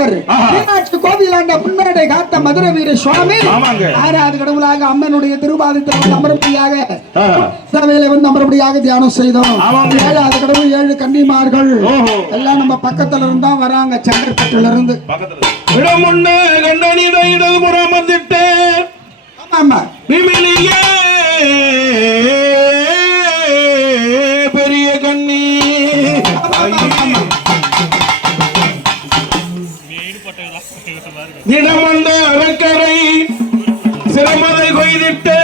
அவர். மீனாட்சி கோவிலாண்ட முன்னடை காத்த மதுரை வீர சுவாமி. ஆறாவது கடவுளாக அம்மனுடைய திருவாதித்தில் வந்து அமரப்படியாக ஆ. சபையில வந்து அமரப்படியாக தியானம் செய்தோம். ஏழாவது கடவுள் ஏழு கன்னிமார்கள். எல்லாம் நம்ம பக்கத்துல இருந்தா வராங்க செங்கற்பட்டுல இருந்து இடம் ஒண்ணு கண்டனிட இடதுபுறம் வந்துட்டு ஆமா ஆமா தினமந்த அறக்கரை சிரமதை கொய்திட்டு